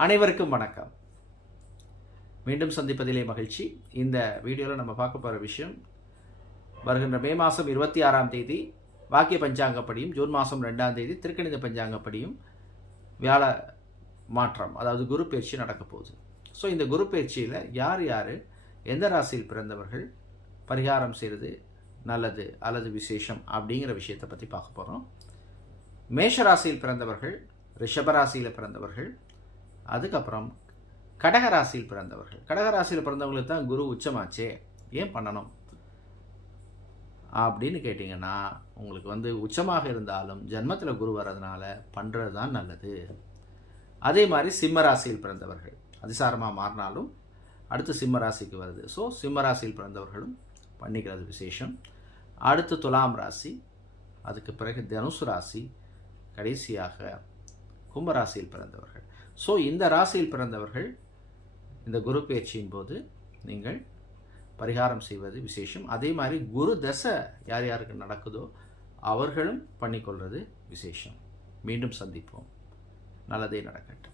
அனைவருக்கும் வணக்கம். மீண்டும் சந்திப்பதிலே மகிழ்ச்சி. இந்த வீடியோவில் நம்ம பார்க்க போகிற விஷயம், வருகின்ற மே மாதம் 26ஆம் தேதி வாக்கிய பஞ்சாங்கப்படியும், ஜூன் மாதம் 2ஆம் தேதி திருக்கணித பஞ்சாங்கப்படியும் வியாழ மாற்றம், அதாவது குரு பயிற்சி நடக்க போகுது. ஸோ இந்த குரு பயிற்சியில் யார் யார் எந்த ராசியில் பிறந்தவர்கள் பரிகாரம் செய்கிறது நல்லது அல்லது விசேஷம் அப்படிங்கிற விஷயத்தை பற்றி பார்க்க போகிறோம். மேஷ ராசியில் பிறந்தவர்கள், ரிஷபராசியில் பிறந்தவர்கள், அதுக்கப்புறம் கடகராசியில் பிறந்தவர்கள். கடகராசியில் பிறந்தவங்களுக்கு தான் குரு உச்சமாச்சே, ஏன் பண்ணணும் அப்படின்னு கேட்டிங்கன்னா, உங்களுக்கு உச்சமாக இருந்தாலும் ஜன்மத்தில் குரு வர்றதுனால பண்ணுறது தான் நல்லது. அதே மாதிரி சிம்ம ராசியில் பிறந்தவர்கள், அதிசாரமாக மாறினாலும் அடுத்து சிம்ம ராசிக்கு வருது. ஸோ சிம்ம ராசியில் பிறந்தவர்களும் பண்ணிக்கிறது விசேஷம். அடுத்து துலாம் ராசி, அதுக்கு பிறகு தனுசு ராசி, கடைசியாக கும்பராசியில் பிறந்தவர்கள். ஸோ இந்த ராசியில் பிறந்தவர்கள் இந்த குரு பயிற்சியின் போது நீங்கள் பரிகாரம் செய்வது விசேஷம். அதே மாதிரி குரு தசை யார் யாருக்கு நடக்குதோ அவர்களும் பண்ணிக்கொள்வது விசேஷம். மீண்டும் சந்திப்போம். நல்லதே நடக்கட்டும்.